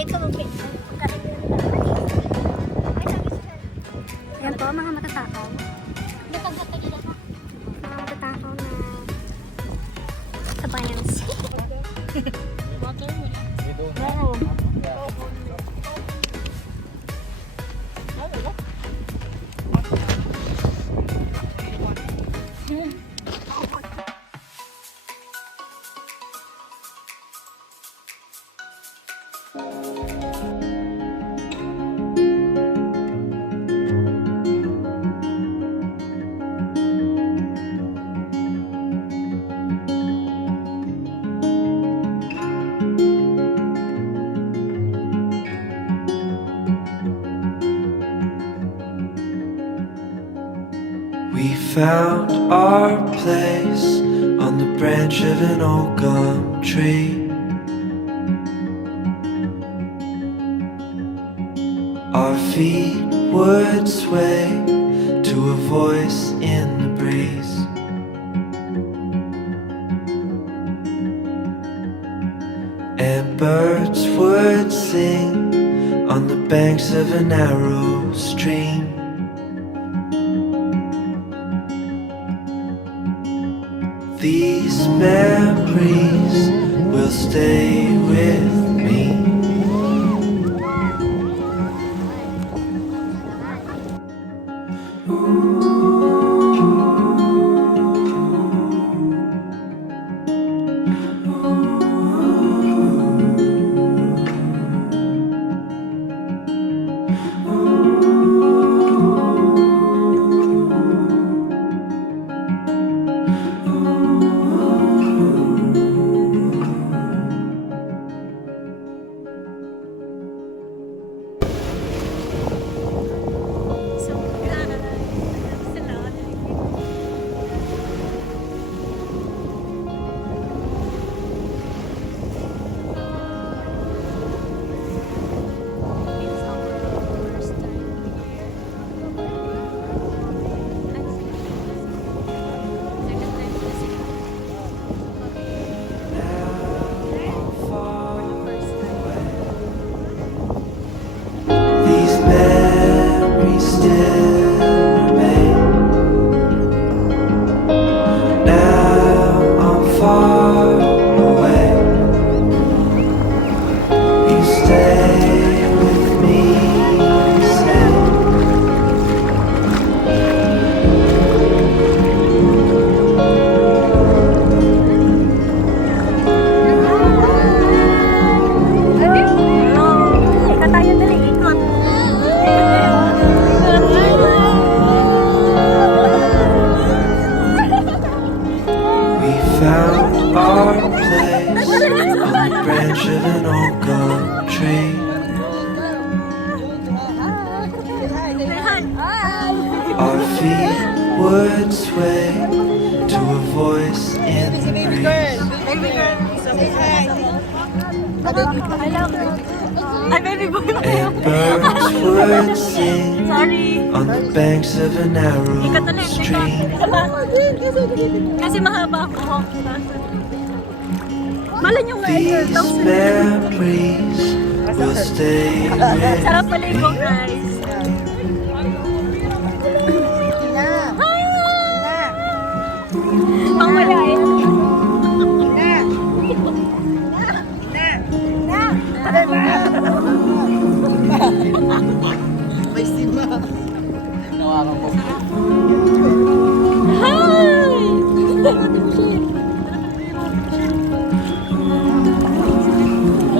Ayan po, mga matatakaw. Mga matatakaw na sabayans. We found our place on the branch of an old gum tree. Our feet would sway to a voice in the breeze. And birds would sing on the banks of a narrow stream. These memories will stay with me. Found our place on the branch of an old gum tree. Our feet would sway to a voice in the breeze. And birds would sing on the banks of a narrow stream. Kasi mahaba ako. These memories will stay with Sarap paligo, me. guys. Pangmalayan. May sima. Nawakan mo.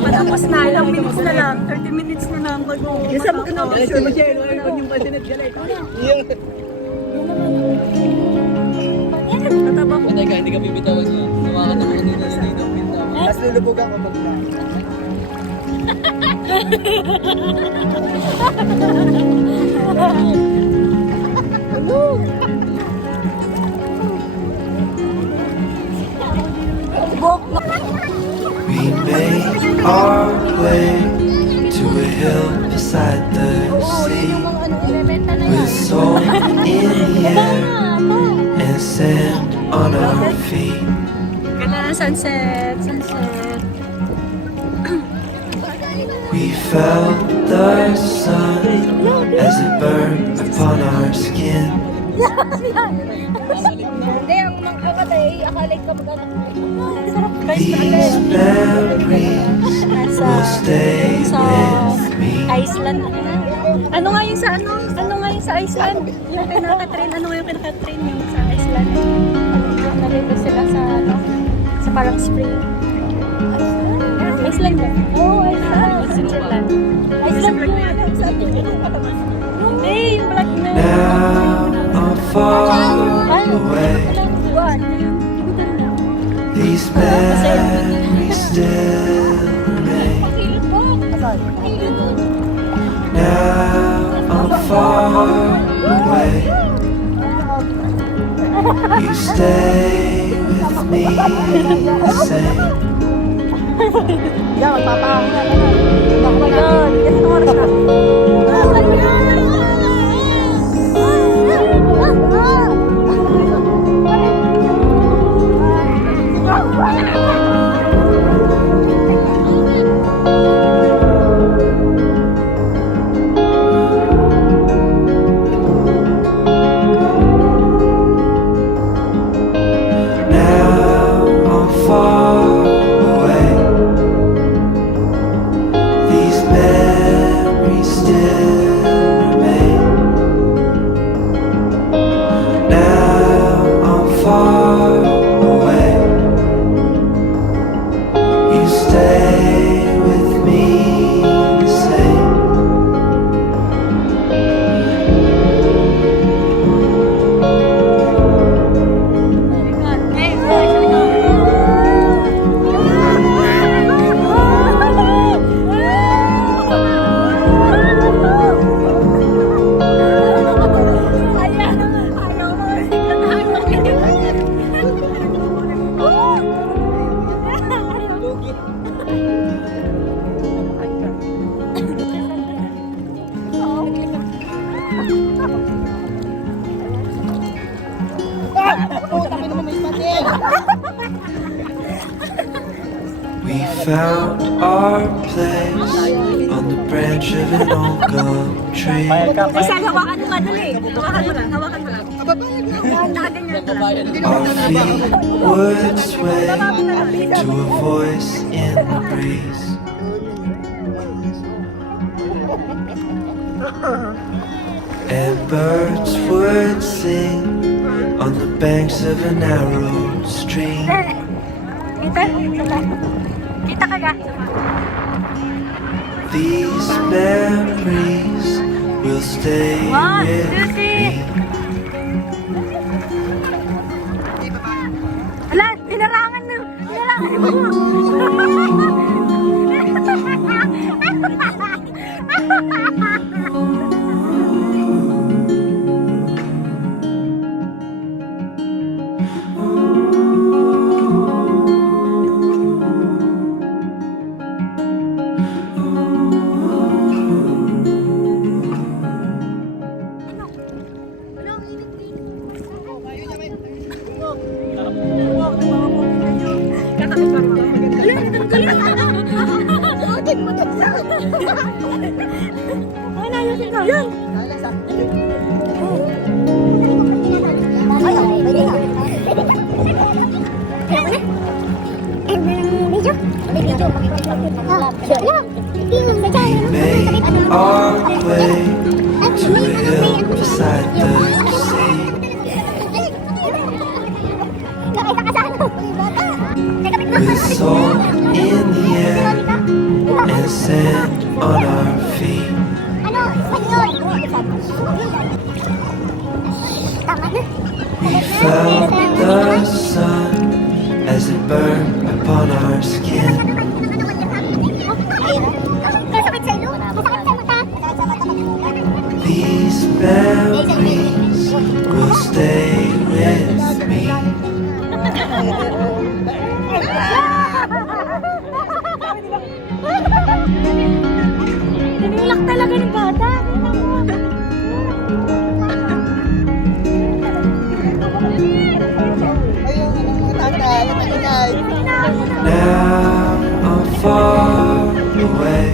Matapos na, ilang minutes na lang. 30 minutes na lang. Isa mo ka na. Isa mo siya. Yung basinat galit. Tatabang. Teka, hindi ka bibitawan niya. Nawakan na mo kanina. Hindi na pintawan. Mas lulubugan ko pag na. We made our way to a hill beside the sea, with salt in the air and sand on our feet. Ganda na sunset, sunset. We We felt the sun as it burned upon our skin. Hindi, ang mga akatay, akalay ka mag-anak mo. These memories will stay with me. Iceland. Ano nga yung sa ano? Ano nga yung sa Iceland? Yung pinaka-train, ano nga yung pinaka-train yung sa Iceland? Yung nalito sila sa ano? Sa parang spring. Iceland ba? Oo, Iceland. Switzerland. Iceland yung sa hindi, yung black na. Now I'm far away. These memories still remain. Now I'm far away. You stay with me the same. Oh my God, ganito oras na. Now I'm far away. These memories still remain. Now I'm far away. You stay with me the same. We found our place on the branch of an old gum tree. Isa, hawakan mo nga dali. Hawakan mo lang, hawakan mo lang. Nakaganyan ka lang. Our feet would sway to a voice in the breeze. And birds would sing on the banks of a narrow stream. Kita? Kita ka ga? These memories will stay with me. Ala, tinarangan na. Tinarangan Made our way to a hill beside the sea. With salt in the air and sand on our feet. We felt the sun as it burned upon our skin. These memories will stay with me. Tinulak talaga ng bata. Now I'm far away.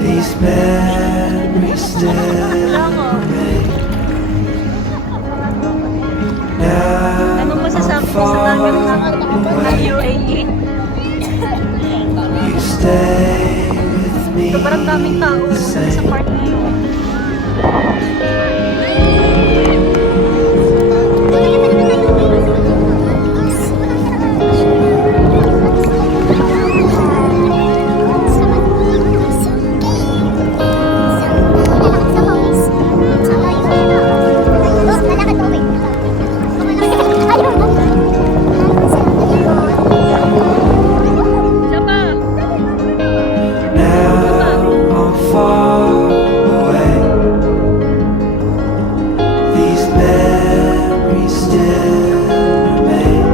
These memories still remain. Now Anong masasabi I'm ko sa far dagat ng away. UAE? You stay with me. Sobrang daming tao the sa same. part na yun. Siya pa! Now I'm far away. These memories still remain.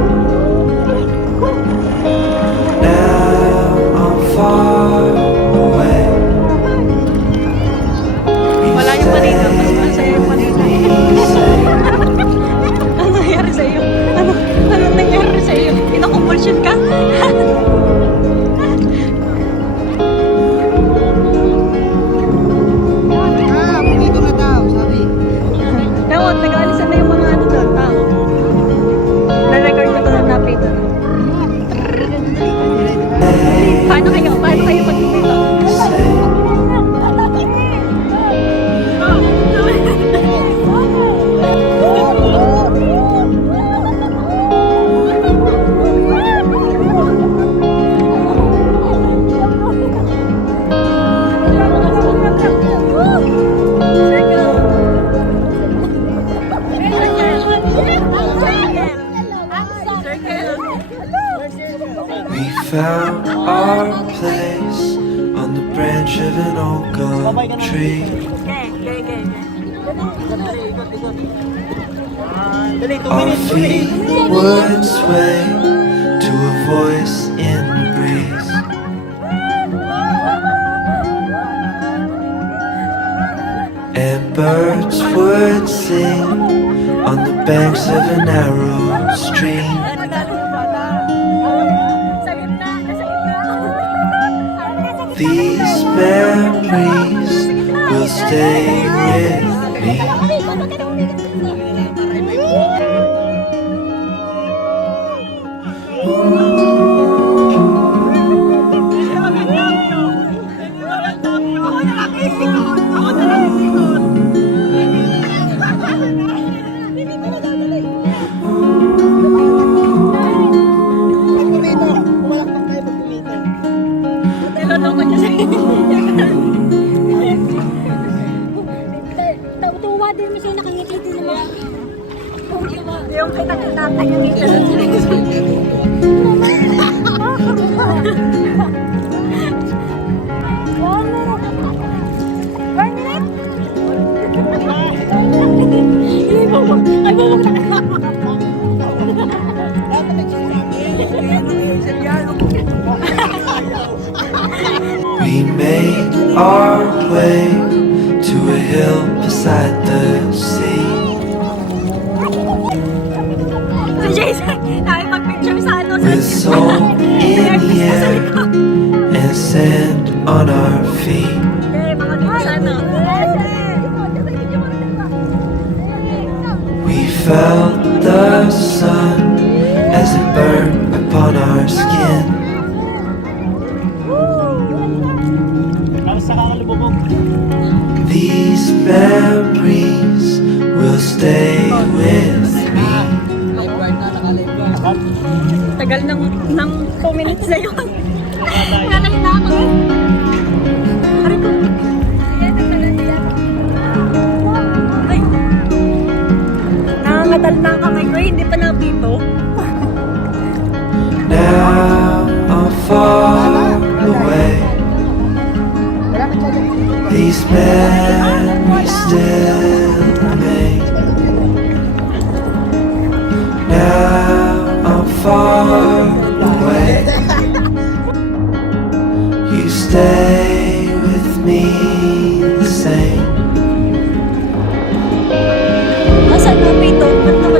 Now I'm far away. You Wala yung manina. Mas stay masaya yung manina. the same. Ano nangyari sa'yo? Ano nangyari sa'yo? Pinakumpulsyon ka? Dito na daw, sabi. Ewan, nag-aalisan na yung mga ano doon, tao. Na-record ko doon na update doon. Paano kayo? Paano kayo pag-dito? We found our place on the branch of an old gum tree. Our feet would sway to a voice in the breeze. And birds would sing on the banks of a narrow stream. These memories will stay with me. Dito, kumalakpak kayo pag dito. Niloloko niya sa'yo. Tuwa din mo siya nakangiti din naman. Yung kita-kita yung ngiti. Ay, bubog na ka. Dapat nagsasabi. We made our way to a hill beside the sea. Si Jason, nakipag-picture sa ano sa With salt in the air and sand on our feet. Eh, mga dito sa ano. We felt the sun as it burned upon our skin. Tapos sa kakalubog. These memories will stay with me. Lifeguard na, naka-lifeguard. Tagal ng 2 minutes na yun. Nalay na ako. Aray ko. Ay. Nangangatal na ang kamay ko. Hindi pa napito. Now I'm far away. These memories still remain. Now I'm far away. You stay with me the same. Nasaan napito? Ba't